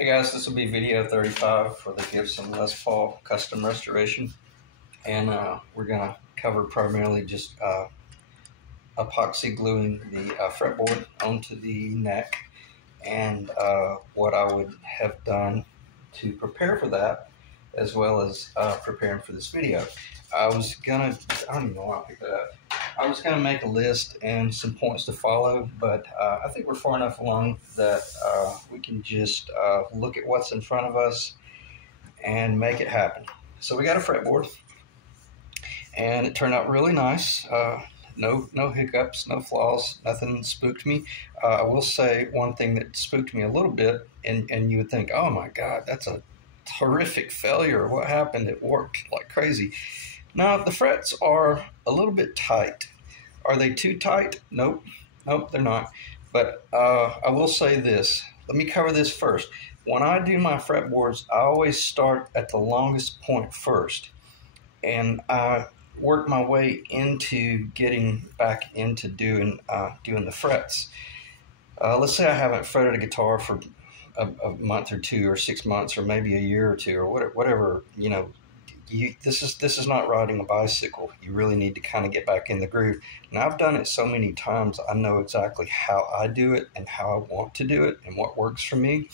Hey guys, this will be video 35 for the Gibson Les Paul custom restoration, and we're going to cover primarily just epoxy gluing the fretboard onto the neck, and what I would have done to prepare for that, as well as preparing for this video. I don't even know why I picked that up. I was going to make a list and some points to follow, but I think we're far enough along that we can just look at what's in front of us and make it happen. So we got a fretboard, and it turned out really nice. No hiccups, no flaws, nothing spooked me. I will say one thing that spooked me a little bit, and you would think, oh my God, that's a horrific failure. What happened? It worked like crazy. Now, the frets are a little bit tight. Are they too tight? Nope, they're not. But I will say this. Let me cover this first. When I do my fretboards, I always start at the longest point first, and I work my way into getting back into doing the frets. Let's say I haven't fretted a guitar for a month or two, or 6 months, or maybe a year or two, or whatever, you know. This is not riding a bicycle. You really need to kind of get back in the groove. And I've done it so many times, I know exactly how I do it and how I want to do it and what works for me.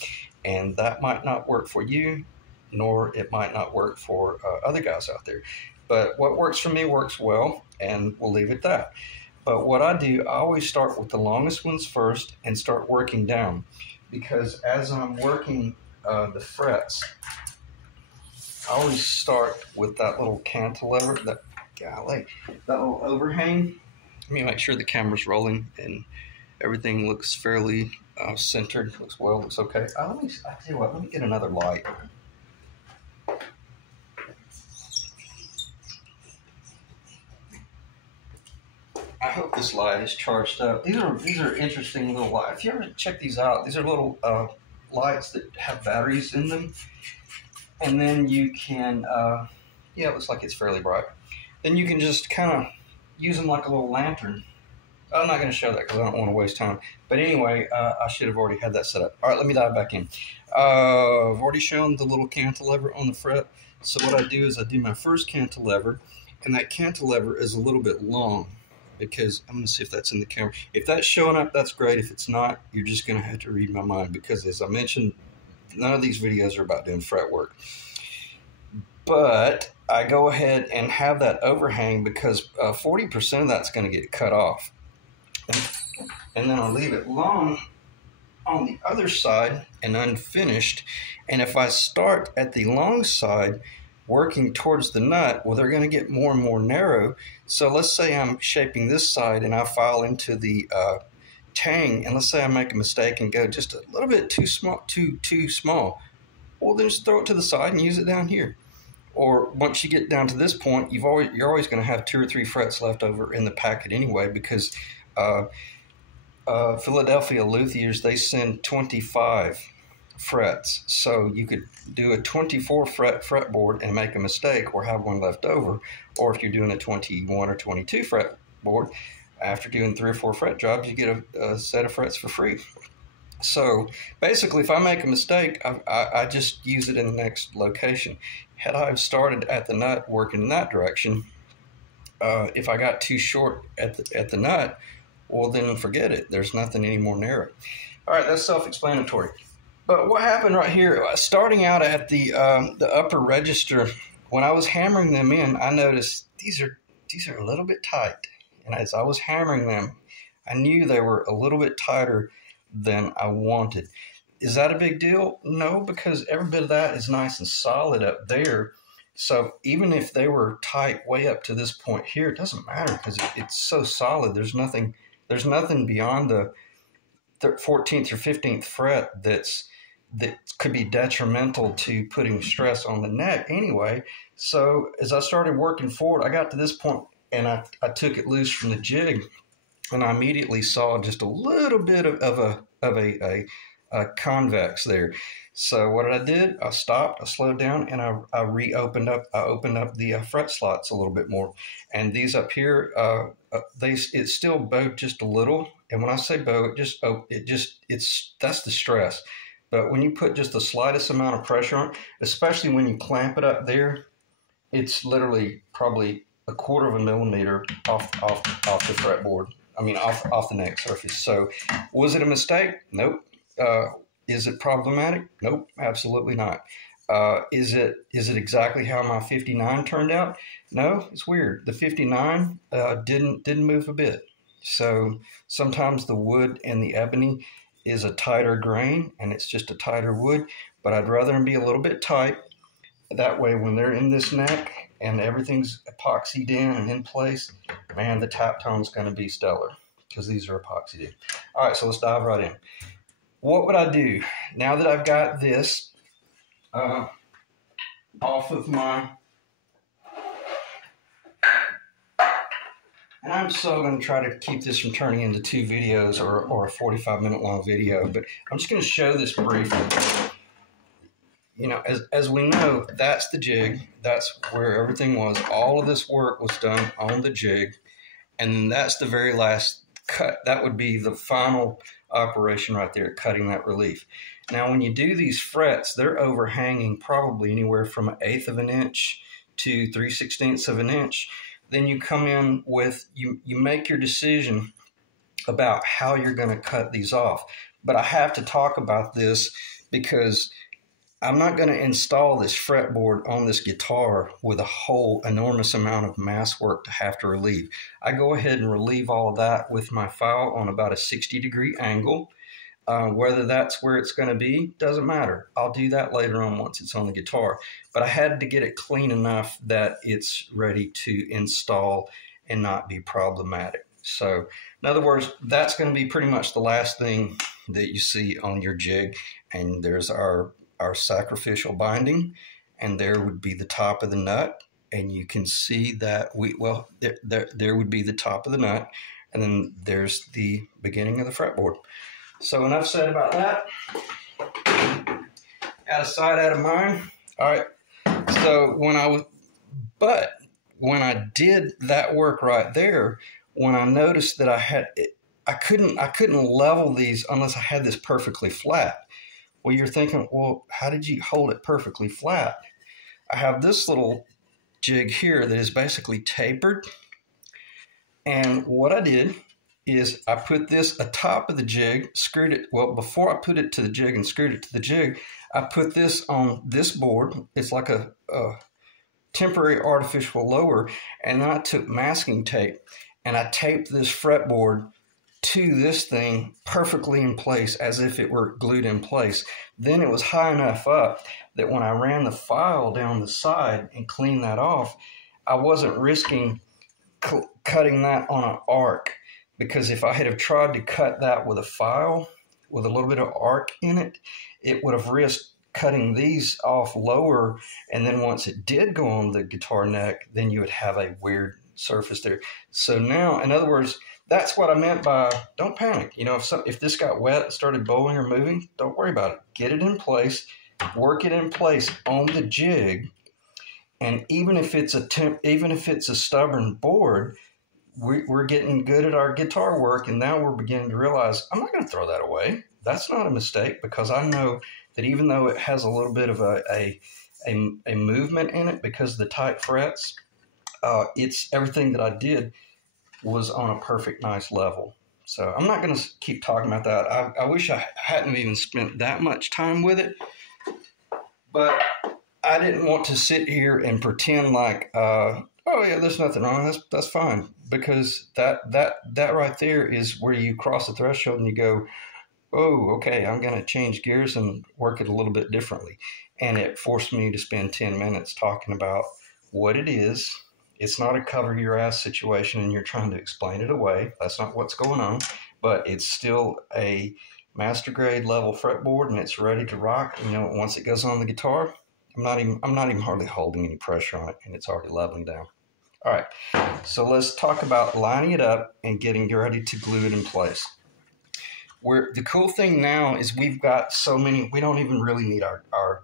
And that might not work for you, nor it might not work for other guys out there. But what works for me works well, and we'll leave it at that. But what I do, I always start with the longest ones first and start working down. Because as I'm working the frets, I always start with that little cantilever, that little overhang. Let me make sure the camera's rolling and everything looks fairly centered. Looks well, looks okay. I tell you what, let me get another light. I hope this light is charged up. These are interesting little lights. If you ever check these out, these are little lights that have batteries in them. And then you can, yeah, it looks like it's fairly bright. Then you can just kind of use them like a little lantern. I'm not going to show that because I don't want to waste time. But anyway, I should have already had that set up. All right, let me dive back in. I've already shown the little cantilever on the fret. So what I do is I do my first cantilever, and that cantilever is a little bit long, because I'm going to see if that's in the camera. If that's showing up, that's great. If it's not, you're just going to have to read my mind, because as I mentioned, none of these videos are about doing fret work. But I go ahead and have that overhang because 40% of that's going to get cut off. And then I'll leave it long on the other side and unfinished. And if I start at the long side working towards the nut, well, they're going to get more and more narrow. So let's say I'm shaping this side and I file into the tang, and let's say I make a mistake and go just a little bit too small. Well, then just throw it to the side and use it down here. Or once you get down to this point, you're always going to have 2 or 3 frets left over in the packet anyway, because Philadelphia luthiers, they send 25 frets. So you could do a 24 fretboard and make a mistake or have one left over. Or if you're doing a 21 or 22 fretboard, after doing 3 or 4 fret jobs, you get a set of frets for free. So basically, if I make a mistake, I just use it in the next location. Had I started at the nut working in that direction, if I got too short at the nut, well, then forget it. There's nothing any more narrow. All right, that's self-explanatory. But what happened right here, starting out at the upper register, when I was hammering them in, I noticed these are a little bit tight. And as I was hammering them, I knew they were a little bit tighter than I wanted. Is that a big deal? No, because every bit of that is nice and solid up there. So even if they were tight way up to this point here, it doesn't matter, because it's so solid. There's nothing beyond the 14th or 15th fret that could be detrimental to putting stress on the neck anyway. So as I started working forward, I got to this point, and I took it loose from the jig, and I immediately saw just a little bit of a convex there. So what I did, I stopped, I slowed down, and I opened up the fret slots a little bit more. And these up here, it's still bowed just a little. And when I say bow, that's the stress. But when you put just the slightest amount of pressure on, especially when you clamp it up there, it's literally probably a quarter of a millimeter off the fretboard. I mean, off the neck surface. So, was it a mistake? Nope. Is it problematic? Nope, absolutely not. Is it exactly how my 59 turned out? No, it's weird. The 59 didn't move a bit. So sometimes the wood and the ebony is a tighter grain, and it's just a tighter wood. But I'd rather them be a little bit tight. That way, when they're in this neck and everything's epoxied in and in place, man, the tap tone's going to be stellar because these are epoxied in. All right, so let's dive right in. What would I do now that I've got this off of my, and I'm so going to try to keep this from turning into 2 videos or a 45-minute long video, but I'm just going to show this briefly. You know, as we know, that's the jig. That's where everything was. All of this work was done on the jig, and then that's the very last cut. That would be the final operation right there, cutting that relief. Now, when you do these frets, they're overhanging probably anywhere from 1/8 of an inch to 3/16 of an inch. Then you come in with, you make your decision about how you're going to cut these off. But I have to talk about this because I'm not going to install this fretboard on this guitar with a whole enormous amount of mass work to have to relieve. I go ahead and relieve all of that with my file on about a 60-degree angle. Whether that's where it's going to be, doesn't matter. I'll do that later on once it's on the guitar. But I had to get it clean enough that it's ready to install and not be problematic. So, in other words, that's going to be pretty much the last thing that you see on your jig. And there's our sacrificial binding, and there would be the top of the nut, and you can see that there would be the top of the nut, and then there's the beginning of the fretboard. So enough said about that. Out of sight, out of mind. All right. So when I did that work right there, when I noticed that I couldn't level these unless I had this perfectly flat. Well, you're thinking, well, how did you hold it perfectly flat? I have this little jig here that is basically tapered. And what I did is I put this atop of the jig, screwed it, well, before I put it to the jig and screwed it to the jig, I put this on this board. It's like a temporary artificial lower, and then I took masking tape and I taped this fretboard to this thing perfectly in place as if it were glued in place. Then it was high enough up that when I ran the file down the side and cleaned that off, I wasn't risking cutting that on an arc, because if I had have tried to cut that with a file with a little bit of arc in it, it would have risked cutting these off lower, and then once it did go on the guitar neck, then you would have a weird surface there. So now, in other words, that's what I meant by don't panic. You know, if this got wet and started bowling or moving, don't worry about it. Get it in place, work it in place on the jig, and even if it's a stubborn board, we're getting good at our guitar work, and now we're beginning to realize I'm not going to throw that away. That's not a mistake, because I know that even though it has a little bit of a movement in it because of the tight frets, it's everything that I did was on a perfect, nice level. So I'm not going to keep talking about that. I wish I hadn't even spent that much time with it, but I didn't want to sit here and pretend like, oh yeah, there's nothing wrong. That's fine, because that right there is where you cross the threshold and you go, oh, okay, I'm going to change gears and work it a little bit differently. And it forced me to spend 10 minutes talking about what it is. It's not a cover your ass situation and you're trying to explain it away. That's not what's going on, but it's still a master grade level fretboard, and it's ready to rock. You know, once it goes on the guitar, I'm not even hardly holding any pressure on it, and it's already leveling down. All right, so let's talk about lining it up and getting ready to glue it in place. The cool thing now is we've got so many, we don't even really need our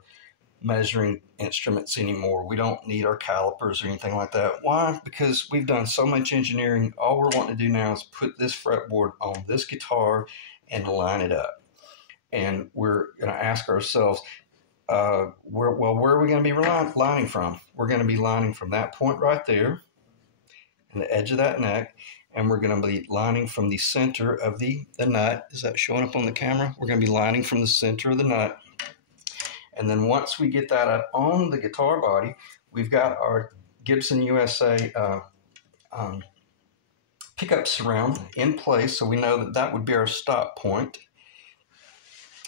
measuring instruments anymore. We don't need our calipers or anything like that. Why? Because we've done so much engineering. All we're wanting to do now is put this fretboard on this guitar and line it up. And we're going to ask ourselves, where are we going to be lining from? We're going to be lining from that point right there, and the edge of that neck, and we're going to be lining from the center of the nut. Is that showing up on the camera? We're going to be lining from the center of the nut. And then once we get that up on the guitar body, we've got our Gibson USA pickup surround in place, so we know that that would be our stop point.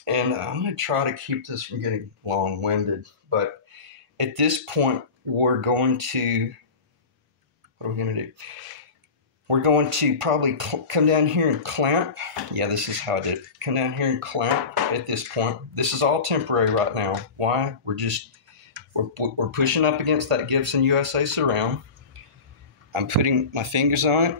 And I'm going to try to keep this from getting long-winded, but at this point, we're going to, what are we going to do? We're going to probably come down here and clamp. Yeah, this is how I did it. Come down here and clamp at this point. This is all temporary right now. Why? We're pushing up against that Gibson USA surround. I'm putting my fingers on it.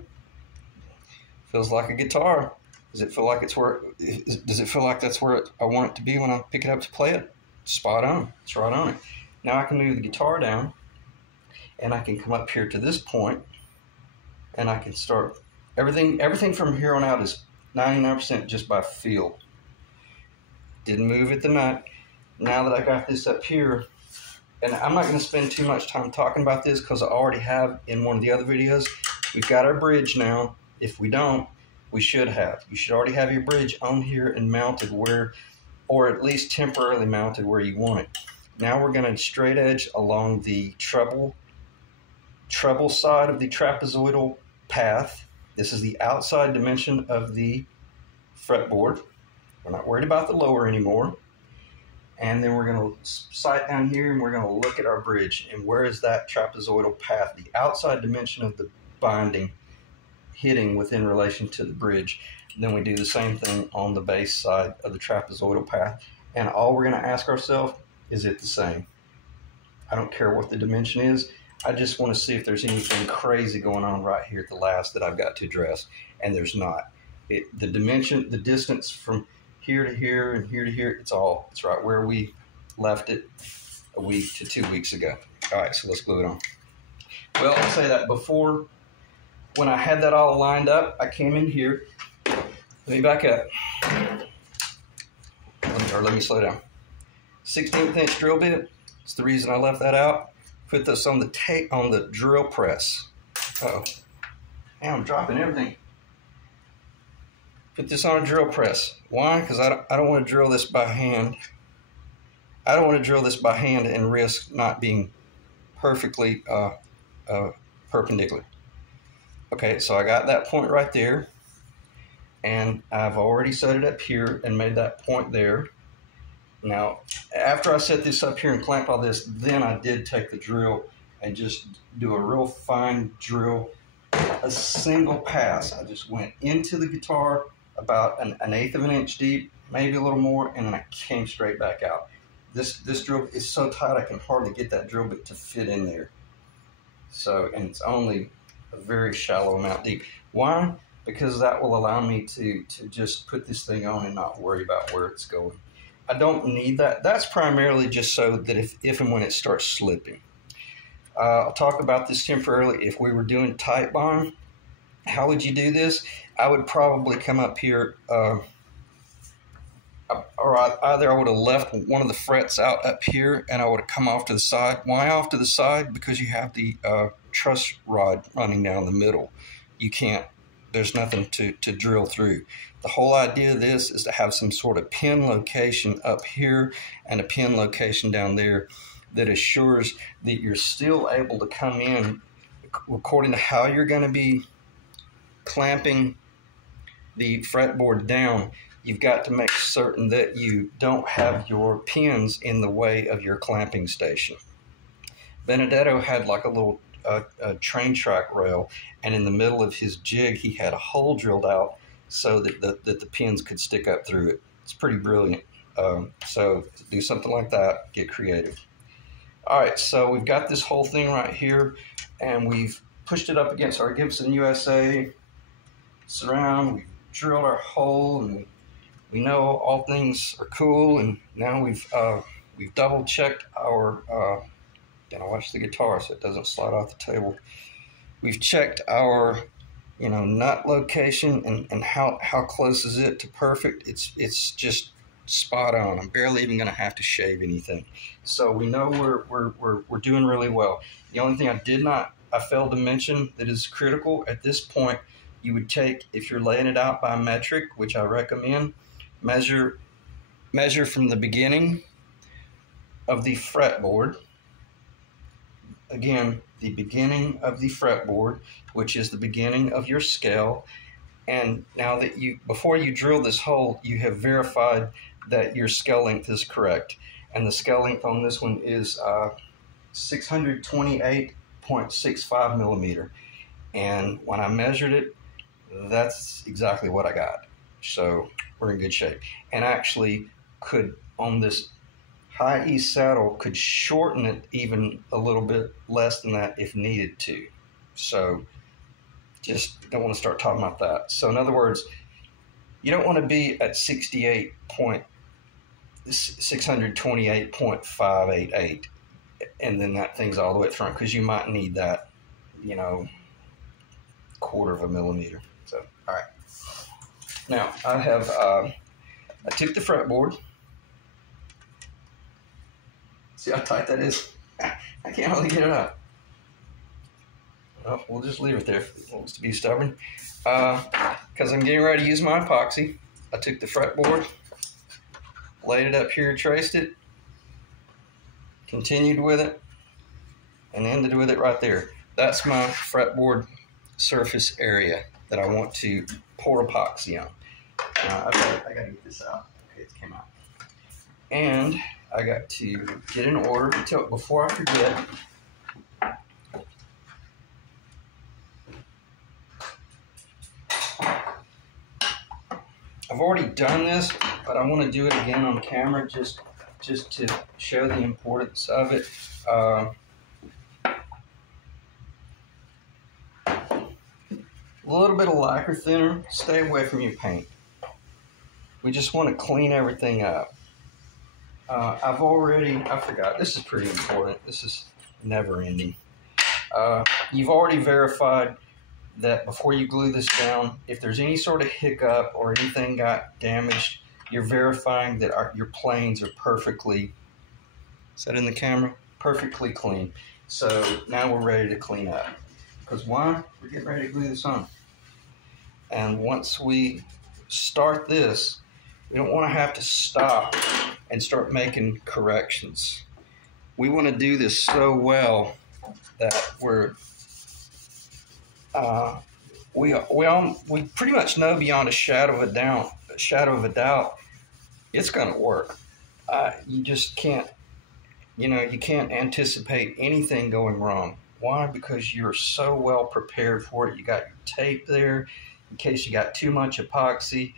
Feels like a guitar. Does it feel like it's where? Does it feel like that's where I want it to be when I pick it up to play it? Spot on. It's right on it. Now I can move the guitar down, and I can come up here to this point, and I can start everything. Everything from here on out is 99% just by feel. Didn't move at the nut. Now that I got this up here, and I'm not going to spend too much time talking about this because I already have in one of the other videos. We've got our bridge now. If we don't, we should have. You should already have your bridge on here and mounted where, or at least temporarily mounted where you want it. Now we're going to straight edge along the treble side of the trapezoidal path. This is the outside dimension of the fretboard. We're not worried about the lower anymore. And then we're going to sight down here and we're going to look at our bridge. And where is that trapezoidal path, the outside dimension of the binding, hitting within relation to the bridge? And then we do the same thing on the base side of the trapezoidal path. And all we're going to ask ourselves, is it the same? I don't care what the dimension is. I just want to see if there's anything crazy going on right here at the last that I've got to address. And there's not. The dimension, the distance from here to here and here to here, it's right where we left it a week to 2 weeks ago. All right, so let's glue it on. Well, I'll say that before, when I had that all lined up, I came in here. Let me back up. Let me slow down. 16th inch drill bit. It's the reason I left that out. Put this on the tape on the drill press. Uh-oh. Man, I'm dropping everything. Put this on a drill press. Why? Because I don't want to drill this by hand. I don't want to drill this by hand and risk not being perfectly perpendicular. Okay, so I got that point right there, and I've already set it up here and made that point there. Now, after I set this up here and clamped all this, then I did take the drill and just do a real fine drill, a single pass. I just went into the guitar about an 1/8 of an inch deep, maybe a little more, and then I came straight back out. This drill is so tight I can hardly get that drill bit to fit in there. So, and it's only a very shallow amount deep. Why? Because that will allow me to just put this thing on and not worry about where it's going. I don't need that. That's primarily just so that if and when it starts slipping. I'll talk about this temporarily. If we were doing tight bond, how would you do this? I would probably come up here, or either I would have left one of the frets out up here and I would have come off to the side. Why off to the side? Because you have the truss rod running down the middle. You can't, there's nothing to drill through. The whole idea of this is to have some sort of pin location up here and a pin location down there that assures that you're still able to come in according to how you're going to be clamping the fretboard down. You've got to make certain that you don't have your pins in the way of your clamping station. Benedetto had like a little a train track rail, and in the middle of his jig he had a hole drilled out so that the pins could stick up through it. It's pretty brilliant. So do something like that, get creative. All right, so we've got this whole thing right here, and we've pushed it up against our Gibson USA surround. We've drilled our hole, and we know all things are cool. And now we've double checked our. Gotta watch the guitar so it doesn't slide off the table. We've checked our, nut location and how close is it to perfect. It's just spot on. I'm barely even going to have to shave anything. So we know we're doing really well. The only thing I failed to mention that is critical at this point, you would take, if you're laying it out by metric, which I recommend, measure from the beginning of the fretboard. Again, the beginning of the fretboard, which is the beginning of your scale. And now that before you drill this hole, you have verified that your scale length is correct. And the scale length on this one is 628.65 millimeter. And when I measured it, that's exactly what I got. So we're in good shape. And actually could, on this high E saddle, could shorten it even a little bit less than that if needed to. So just don't want to start talking about that. So in other words, you don't want to be at 628.588 and then that thing's all the way at the front, because you might need that, quarter of a millimeter. So, all right. Now I have, I took the fretboard. See how tight that is? I can't hardly get it up. Well, we'll just leave it there if it wants to be stubborn. Because I'm getting ready to use my epoxy. I took the fretboard, laid it up here, traced it, continued with it, and ended with it right there. That's my fretboard surface area that I want to pour epoxy on. I got to get this out. Okay, it came out. And I got to get in order before I forget. I've already done this, but I want to do it again on camera just to show the importance of it. A little bit of lacquer thinner. Stay away from your paint. We just want to clean everything up. I forgot, this is pretty important. This is never ending. You've already verified that before you glue this down, if there's any sort of hiccup or anything got damaged, you're verifying that your planes are perfectly, is that in the camera? Perfectly clean. So now we're ready to clean up. Because why? We're getting ready to glue this on. And once we start this, we don't want to have to stop and start making corrections. We want to do this so well that we pretty much know beyond a shadow of a doubt it's going to work. You just can't, you can't anticipate anything going wrong. Why? Because you're so well prepared for it. You got your tape there in case you got too much epoxy.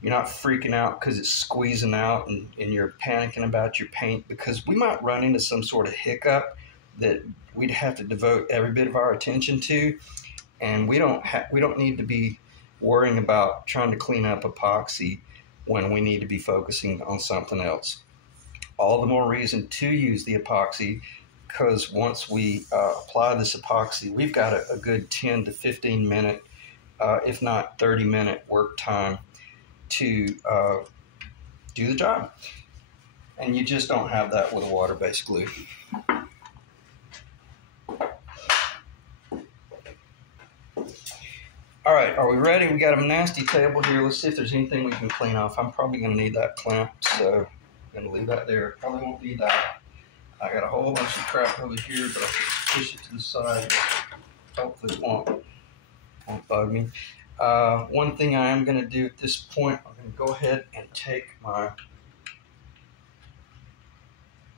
You're not freaking out because it's squeezing out and you're panicking about your paint, because we might run into some sort of hiccup that we'd have to devote every bit of our attention to. And we don't need to be worrying about trying to clean up epoxy when we need to be focusing on something else. All the more reason to use the epoxy, because once we apply this epoxy, we've got a good 10 to 15 minute, if not 30-minute work time to do the job. And you just don't have that with a water-based glue. All right, are we ready? We got a nasty table here. Let's see if there's anything we can clean off. I'm probably going to need that clamp, so I'm going to leave that there. Probably won't need that. I got a whole bunch of crap over here, but I can push it to the side. Hopefully it won't bug me. One thing I am going to do at this point, I'm going to go ahead and take my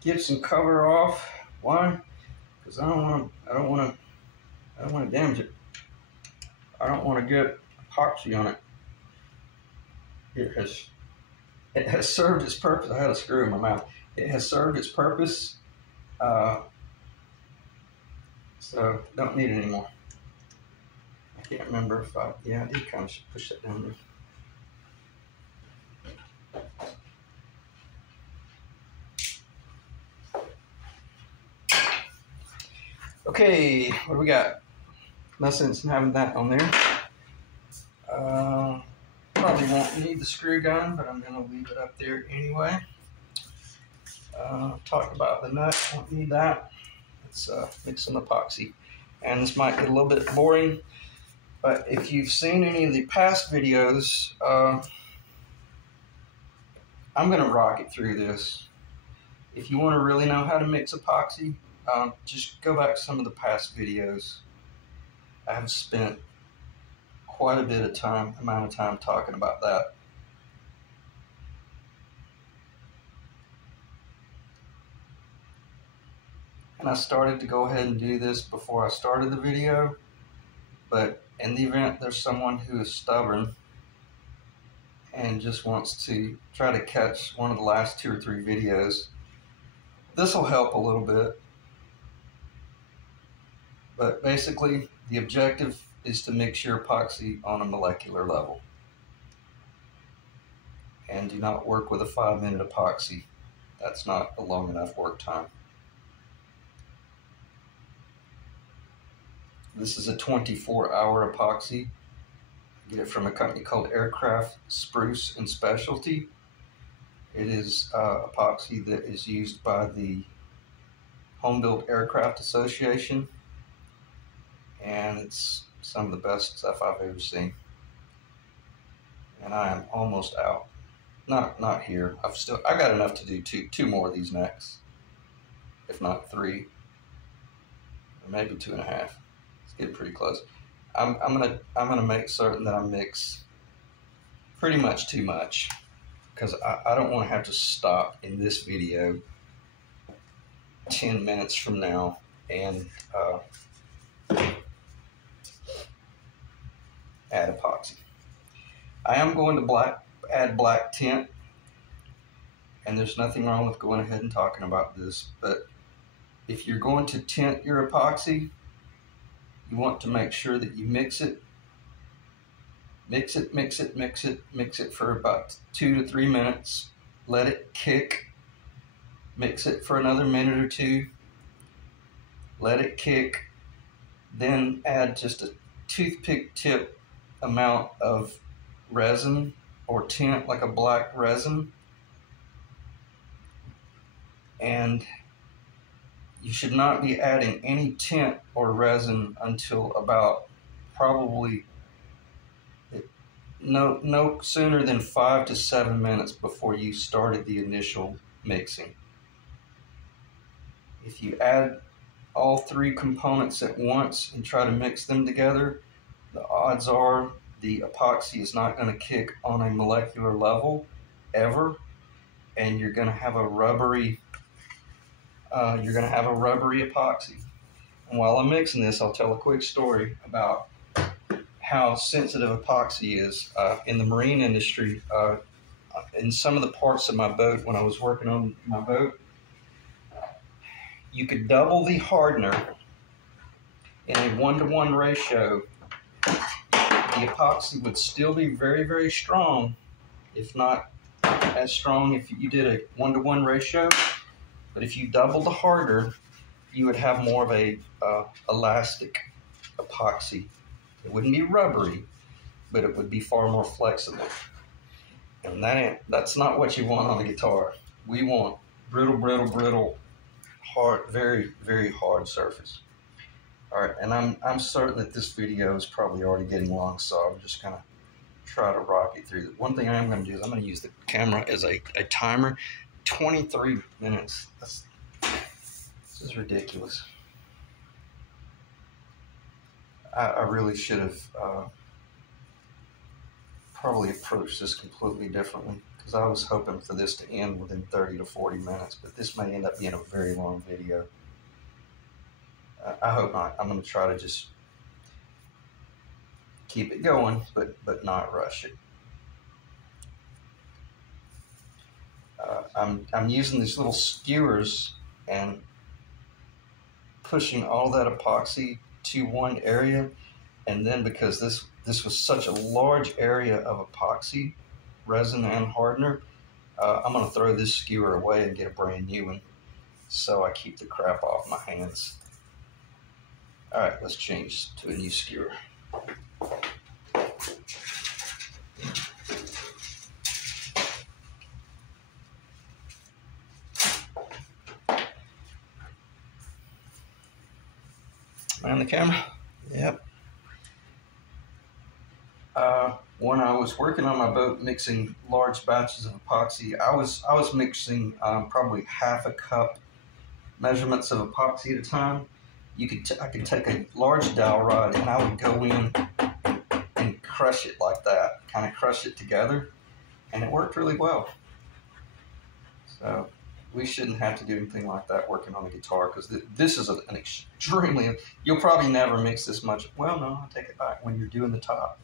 Gibson cover off. Why? Because I don't want to damage it. I don't want to get epoxy on it. It has served its purpose. I had a screw in my mouth. It has served its purpose, so don't need it anymore. I can't remember if I did kind of push that down there. Okay, what do we got? No sense in having that on there. Probably probably won't need the screw gun, but I'm going to leave it up there anyway. Talked about the nut, won't need that. Let's mix some epoxy. And this might get a little bit boring, but if you've seen any of the past videos, I'm going to rock it through this. If you want to really know how to mix epoxy, just go back to some of the past videos. I have spent quite a bit of amount of time talking about that. And I started to go ahead and do this before I started the video, but in the event there's someone who is stubborn and just wants to try to catch one of the last 2 or 3 videos, this will help a little bit. But basically, the objective is to mix your epoxy on a molecular level. And do not work with a 5-minute epoxy. That's not a long enough work time. This is a 24-hour epoxy. I get it from a company called Aircraft Spruce and Specialty. It is epoxy that is used by the Home Built Aircraft Association, and it's some of the best stuff I've ever seen. And I am almost out. Not here. I got enough to do two more of these next, if not 3, or maybe 2.5. It's getting pretty close. I'm gonna make certain that I mix pretty much too much, because I don't want to have to stop in this video 10 minutes from now and add epoxy. I am going to add black tint, and there's nothing wrong with going ahead and talking about this, but if you're going to tint your epoxy, you want to make sure that you mix it for about 2 to 3 minutes. Let it kick. Mix it for another minute or 2. Let it kick. Then add just a toothpick tip amount of resin or tint, like a black resin. And you should not be adding any tint or resin until about probably no sooner than 5 to 7 minutes before you started the initial mixing. If you add all 3 components at once and try to mix them together, the odds are the epoxy is not going to kick on a molecular level ever, and you're going to have a rubbery epoxy. And while I'm mixing this, I'll tell a quick story about how sensitive epoxy is in the marine industry. In some of the parts of my boat, when I was working on my boat, you could double the hardener in a 1-to-1 ratio. The epoxy would still be very, very strong, if not as strong if you did a 1-to-1 ratio. But if you doubled the hardener, you would have more of a elastic epoxy. It wouldn't be rubbery, but it would be far more flexible. And that's not what you want on a guitar. We want brittle, hard, very, very hard surface. All right, and I'm certain that this video is probably already getting long, so I'm just gonna try to rock it through. One thing I am gonna do is I'm gonna use the camera as a timer. 23 minutes. This is ridiculous. I really should have probably approached this completely differently, because I was hoping for this to end within 30 to 40 minutes, but this may end up being a very long video. I hope not. I'm going to try to just keep it going, but not rush it. I'm using these little skewers and pushing all that epoxy to one area, and then because this was such a large area of epoxy, resin and hardener, I'm going to throw this skewer away and get a brand new one, so I keep the crap off my hands. All right, let's change to a new skewer. Am I on the camera? Yep. When I was working on my boat mixing large batches of epoxy, I was mixing probably half a cup measurements of epoxy at a time. I could take a large dowel rod and I would go in and crush it like that, kind of crush it together, and it worked really well. So we shouldn't have to do anything like that working on the guitar, because this is an extremely, you'll probably never mix this much. Well, no, I take it back. When you're doing the top,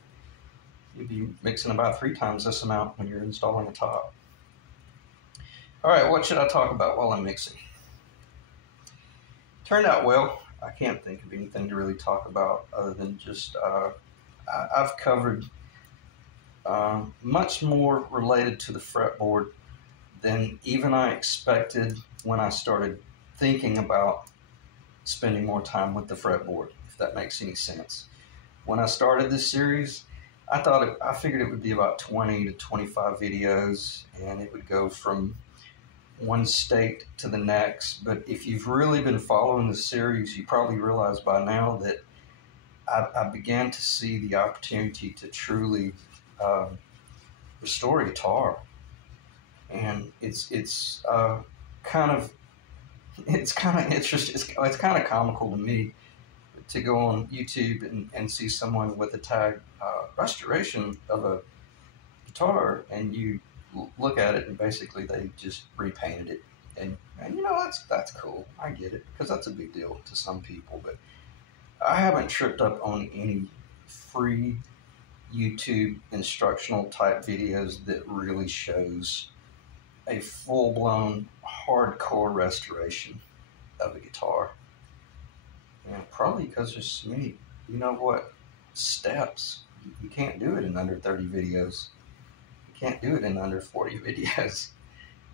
you'll be mixing about 3 times this amount when you're installing the top. All right, what should I talk about while I'm mixing? Turned out well. I can't think of anything to really talk about other than just I've covered much more related to the fretboard than even I expected when I started thinking about spending more time with the fretboard, if that makes any sense. When I started this series, I figured it would be about 20 to 25 videos, and it would go from one state to the next. But if you've really been following the series, you probably realize by now that I began to see the opportunity to truly restore a guitar. And it's kind of interesting. It's kind of comical to me to go on YouTube and see someone with the tag restoration of a guitar, and you look at it and basically they just repainted it, and you know, that's cool. I get it, because that's a big deal to some people. But I haven't tripped up on any free YouTube instructional type videos that really shows a full-blown hardcore restoration of a guitar. And probably because there's so many, you know what, steps. You can't do it in under 30 videos. You can't do it in under 40 videos.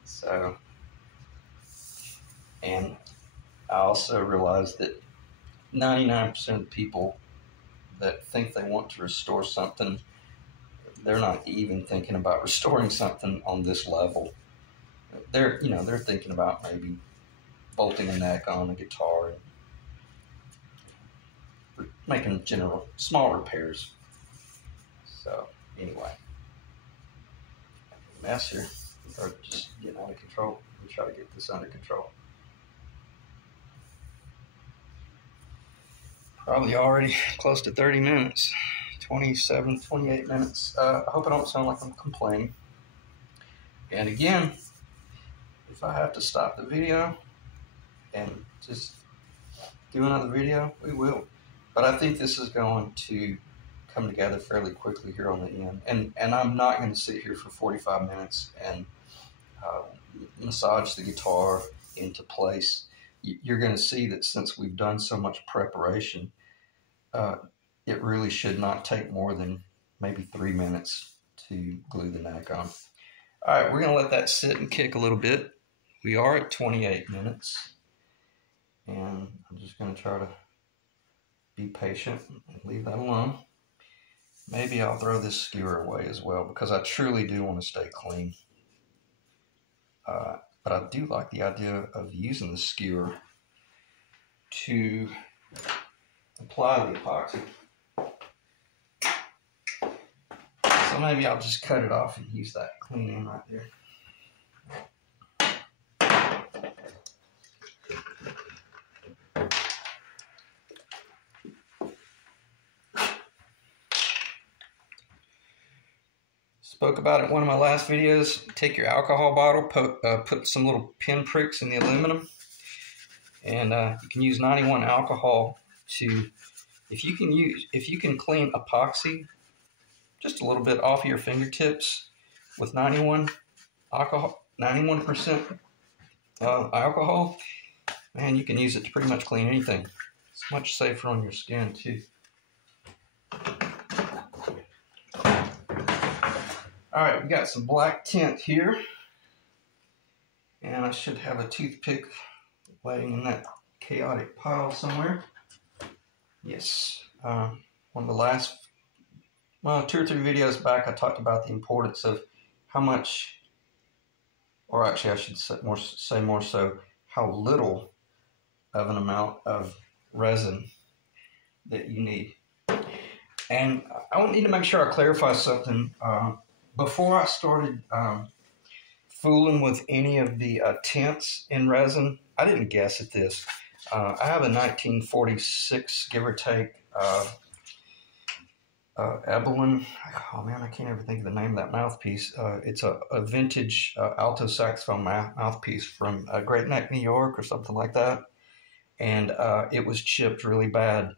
So, and I also realized that 99% of the people that think they want to restore something, they're not even thinking about restoring something on this level. They're thinking about maybe bolting a neck on a guitar and making general small repairs. So anyway, mess here. Or just getting out of control. Let me try to get this under control. Probably already close to 30 minutes. 27, 28 minutes. I hope I don't sound like I'm complaining. And again, if I have to stop the video and just do another video, we will. But I think this is going to come together fairly quickly here on the end. And I'm not going to sit here for 45 minutes and massage the guitar into place. You're going to see that since we've done so much preparation, it really should not take more than maybe 3 minutes to glue the neck on. All right, we're going to let that sit and kick a little bit. We are at 28 minutes, and I'm just going to try to be patient and leave that alone. Maybe I'll throw this skewer away as well, because I truly do want to stay clean. But I do like the idea of using the skewer to apply the epoxy. So maybe I'll just cut it off and use that clean end right there. Spoke about it in one of my last videos. Take your alcohol bottle, put some little pin pricks in the aluminum, and you can use 91 alcohol to, if you can clean epoxy just a little bit off of your fingertips with 91% alcohol, man, you can use it to pretty much clean anything. It's much safer on your skin too. All right, we got some black tint here, and I should have a toothpick laying in that chaotic pile somewhere. Yes, one of the last, 2 or 3 videos back, I talked about the importance of how much, or actually I should say more so, how little of an amount of resin that you need. And I need to make sure I clarify something. Before I started fooling with any of the tints in resin, I didn't guess at this. I have a 1946, give or take, Evelyn. Oh man, I can't ever think of the name of that mouthpiece. It's a vintage alto saxophone mouthpiece from Great Neck, New York, or something like that. And it was chipped really bad.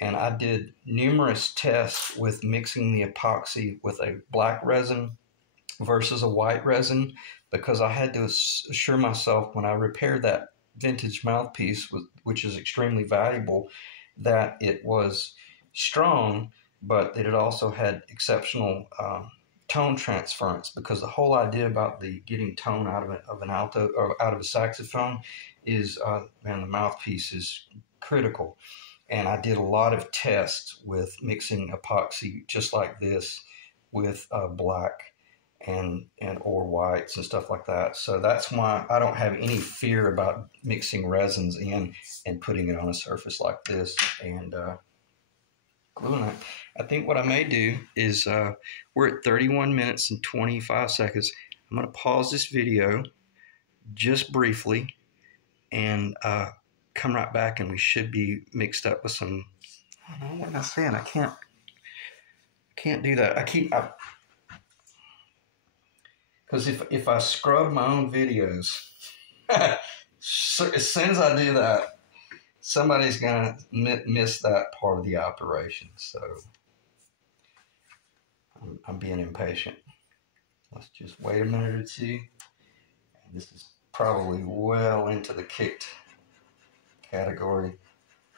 And I did numerous tests with mixing the epoxy with a black resin versus a white resin, because I had to assure myself when I repaired that vintage mouthpiece, which is extremely valuable, that it was strong, but that it also had exceptional tone transference, because the whole idea about getting tone out of an alto or out of a saxophone is, man, the mouthpiece is critical. And I did a lot of tests with mixing epoxy just like this with black and or whites and stuff like that. So that's why I don't have any fear about mixing resins in and putting it on a surface like this and gluing it. I think what I may do is we're at 31 minutes and 25 seconds. I'm going to pause this video just briefly and come right back, and we should be mixed up with some. I don't know, what am I saying? I can't do that. Because if I scrub my own videos, as soon as I do that, somebody's gonna miss that part of the operation. So I'm being impatient. Let's just wait a minute or two. This is probably well into the kicked category.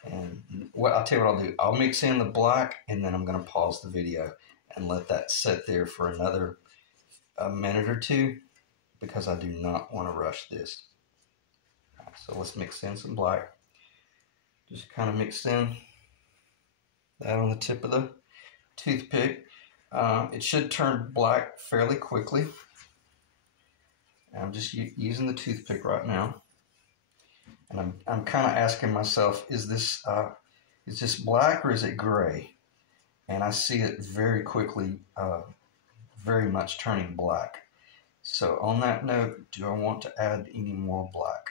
And I'll tell you what I'll do. I'll mix in the black, and then I'm going to pause the video and let that sit there for another minute or two, because I do not want to rush this. Right, so let's mix in some black. Just kind of mix in that on the tip of the toothpick. It should turn black fairly quickly. I'm just using the toothpick right now. And I'm kind of asking myself, is this black or is it gray? And I see it very quickly, very much turning black. So on that note, do I want to add any more black?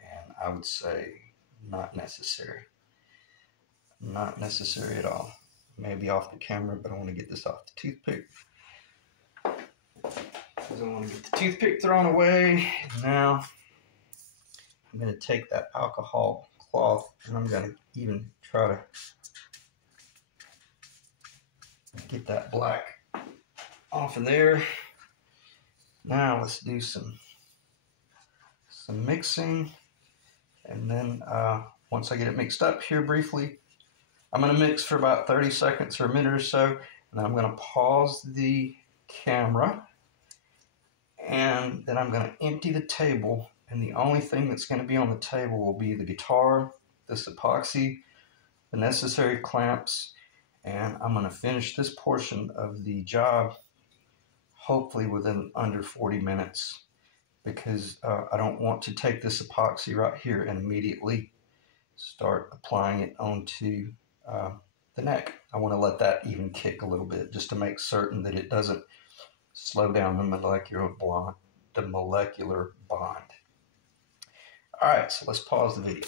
And I would say not necessary. Not necessary at all. Maybe off the camera, but I want to get this off the toothpick. Because I want to get the toothpick thrown away. Now I'm going to take that alcohol cloth, and I'm going to even try to get that black off of there. Now let's do some mixing, and then once I get it mixed up here briefly, I'm going to mix for about 30 seconds or a minute or so, and then I'm going to pause the camera, and then I'm going to empty the table. And the only thing that's going to be on the table will be the guitar, this epoxy, the necessary clamps, and I'm going to finish this portion of the job hopefully within under 40 minutes, because I don't want to take this epoxy right here and immediately start applying it onto the neck. I want to let that even kick a little bit, just to make certain that it doesn't slow down the molecular bond. All right, so let's pause the video.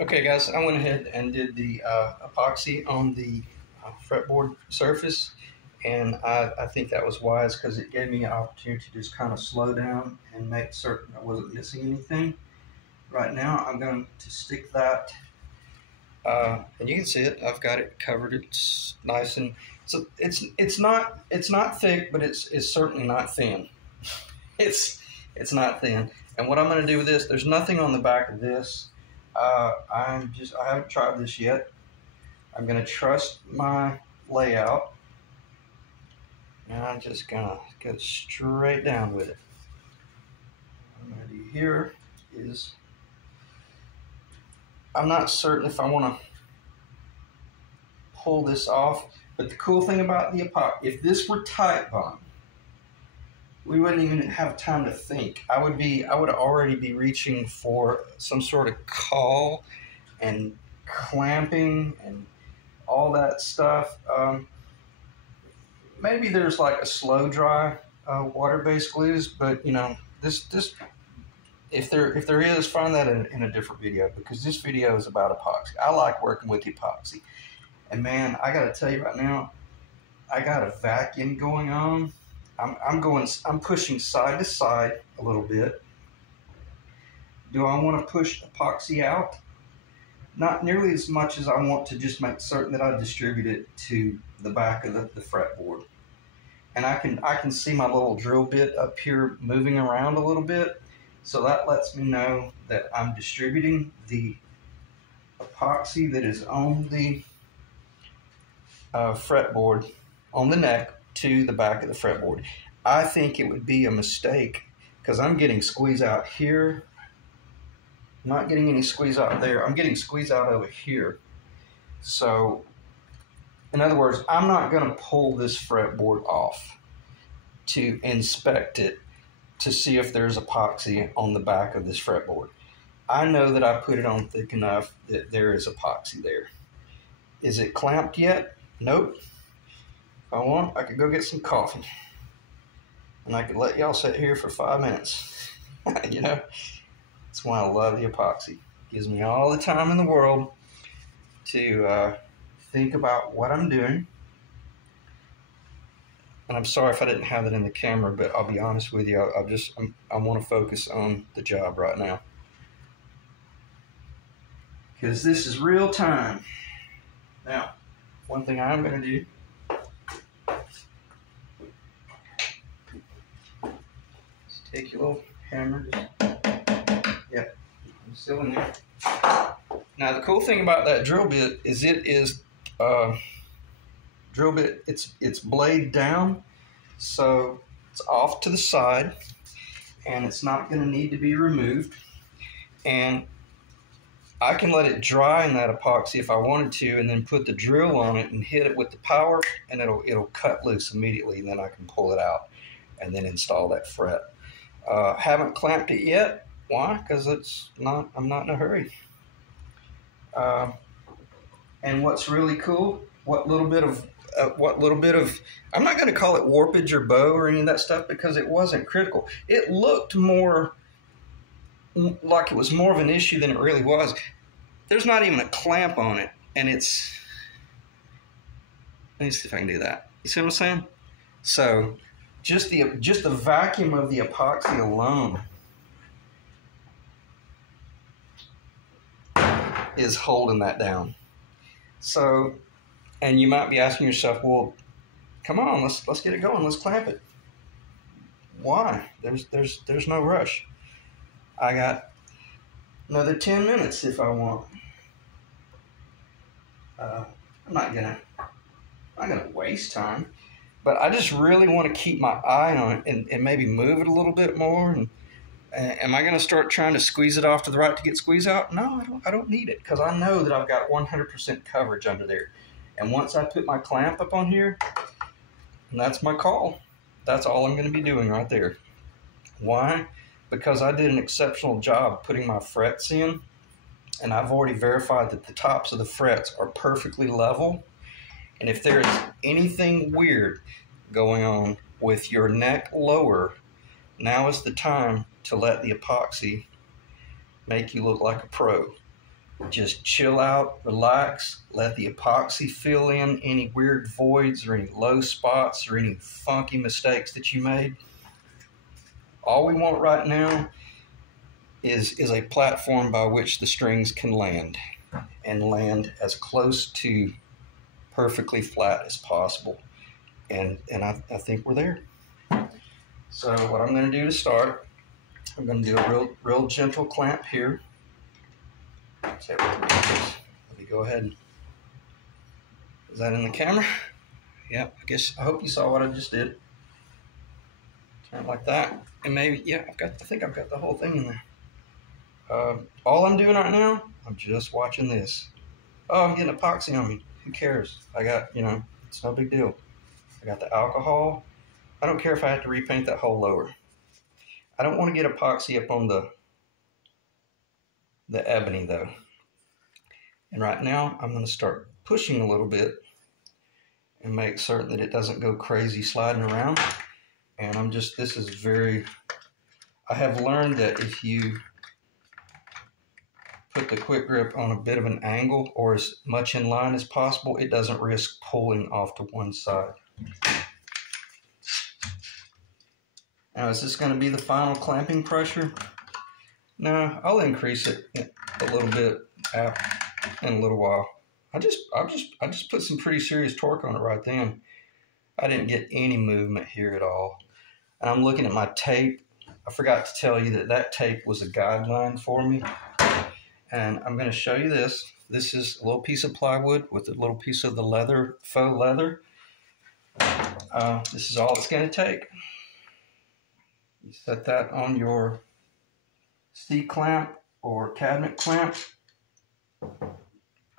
Okay, guys, I went ahead and did the epoxy on the fretboard surface, and I think that was wise, because it gave me an opportunity to just kind of slow down and make certain I wasn't missing anything. Right now, I'm going to stick that, and you can see it. I've got it covered. It's nice, and so it's not thick, but it's certainly not thin. It's not thin. And what I'm going to do with this, there's nothing on the back of this. I haven't tried this yet. I'm going to trust my layout, and I'm just going to go straight down with it. What I'm going to do here is, I'm not certain if I want to pull this off, but the cool thing about the epoxy, if this were Titebond, we wouldn't even have time to think. I would already be reaching for some sort of caul and clamping and all that stuff. Maybe there's like a slow dry water-based glues, but you know, this if there is, find that in a different video, because this video is about epoxy. I like working with epoxy, and man, I got to tell you right now, I got a vacuum going on. I'm pushing side to side a little bit. Do I want to push epoxy out? Not nearly as much as I want to just make certain that I distribute it to the back of the fretboard. And I can see my little drill bit up here moving around a little bit. So that lets me know that I'm distributing the epoxy that is on the fretboard, on the neck, to the back of the fretboard. I think it would be a mistake, because I'm getting squeeze out here. I'm not getting any squeeze out there. I'm getting squeeze out over here. So, in other words, I'm not going to pull this fretboard off to inspect it to see if there's epoxy on the back of this fretboard. I know that I put it on thick enough that there is epoxy there. Is it clamped yet? Nope. If I want, I could go get some coffee, and I could let y'all sit here for 5 minutes. You know, that's why I love the epoxy. It gives me all the time in the world to think about what I'm doing. And I'm sorry if I didn't have that in the camera, but I'll be honest with you, I want to focus on the job right now, because this is real time. Now, one thing I'm going to do, take your little hammer. Yep, I'm still in there. Now the cool thing about that drill bit is it is drill bit. It's blade down, so it's off to the side, and it's not going to need to be removed. And I can let it dry in that epoxy if I wanted to, and then put the drill on it and hit it with the power, and it'll cut loose immediately. And then I can pull it out and then install that fret. Haven't clamped it yet. Why? Because I'm not in a hurry. And what's really cool, what little bit of, I'm not going to call it warpage or bow or any of that stuff, because it wasn't critical. It looked more like it was more of an issue than it really was. There's not even a clamp on it, and it's, let me see if I can do that. You see what I'm saying? So just the vacuum of the epoxy alone is holding that down. So, and you might be asking yourself, well, come on, let's get it going. Let's clamp it. Why? There's no rush. I got another 10 minutes if I want. I'm not gonna waste time, but I just really want to keep my eye on it and maybe move it a little bit more. And am I gonna start trying to squeeze it off to the right to get squeeze out? No, I don't need it, because I know that I've got 100% coverage under there. And once I put my clamp up on here, and that's my call. That's all I'm going to be doing right there. Why? Because I did an exceptional job putting my frets in, and I've already verified that the tops of the frets are perfectly level. And if there is anything weird going on with your neck lower, now is the time to let the epoxy make you look like a pro. Just chill out, relax, let the epoxy fill in any weird voids or any low spots or any funky mistakes that you made. All we want right now is a platform by which the strings can land, and land as close to perfectly flat as possible. And I think we're there. So what I'm going to do to start, I'm going to do a real gentle clamp here. Say what the reason is. Let me go ahead. Is that in the camera? Yeah, I hope you saw what I just did. Turn it like that. And maybe, yeah, I think I've got the whole thing in there. All I'm doing right now, I'm just watching this. Oh, I'm getting epoxy on me. Who cares? I got, it's no big deal. I got the alcohol. I don't care if I have to repaint that whole lower. I don't want to get epoxy up on the ebony though. And right now I'm going to start pushing a little bit and make certain that it doesn't go crazy sliding around. And I have learned that if you put the quick grip on a bit of an angle or as much in line as possible, it doesn't risk pulling off to one side. Now, is this going to be the final clamping pressure? No, I'll increase it a little bit in a little while. I just put some pretty serious torque on it right then. I didn't get any movement here at all. And I'm looking at my tape. I forgot to tell you that tape was a guideline for me. And I'm going to show you this. This is a little piece of plywood with a little piece of the leather, faux leather. This is all it's going to take. You set that on your C-clamp or cabinet clamp.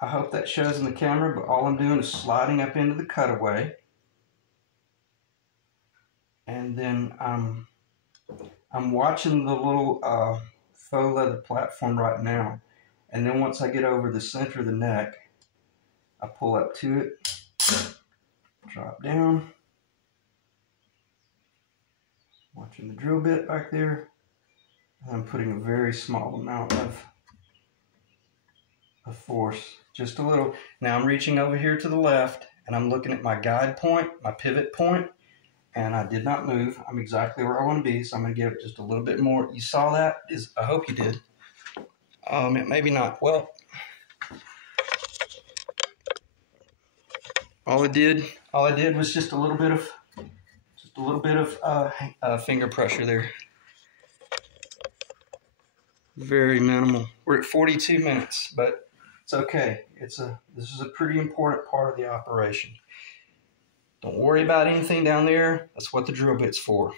I hope that shows in the camera, but all I'm doing is sliding up into the cutaway. And then I'm watching the little faux leather platform right now. And then once I get over the center of the neck, I pull up to it, drop down, watching the drill bit back there. And I'm putting a very small amount of force, just a little. Now I'm reaching over here to the left and I'm looking at my guide point, my pivot point, and I did not move. I'm exactly where I want to be, so I'm going to give it just a little bit more. You saw that? I hope you did. Maybe not. Well, all I did was just a little bit of finger pressure there. Very minimal. We're at 42 minutes, but it's okay. This is a pretty important part of the operation. Don't worry about anything down there. That's what the drill bit's for.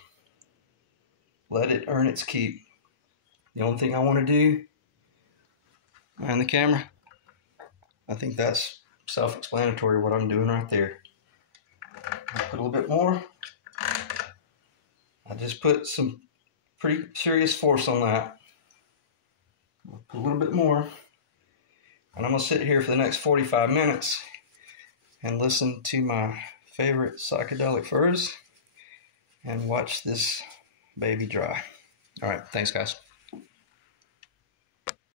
Let it earn its keep. The only thing I want to do, and the camera, I think that's self-explanatory what I'm doing right there. I'll put a little bit more. I just put some pretty serious force on that. I'll put a little bit more. And I'm going to sit here for the next 45 minutes and listen to my favorite psychedelic furs and watch this baby dry. All right, thanks guys.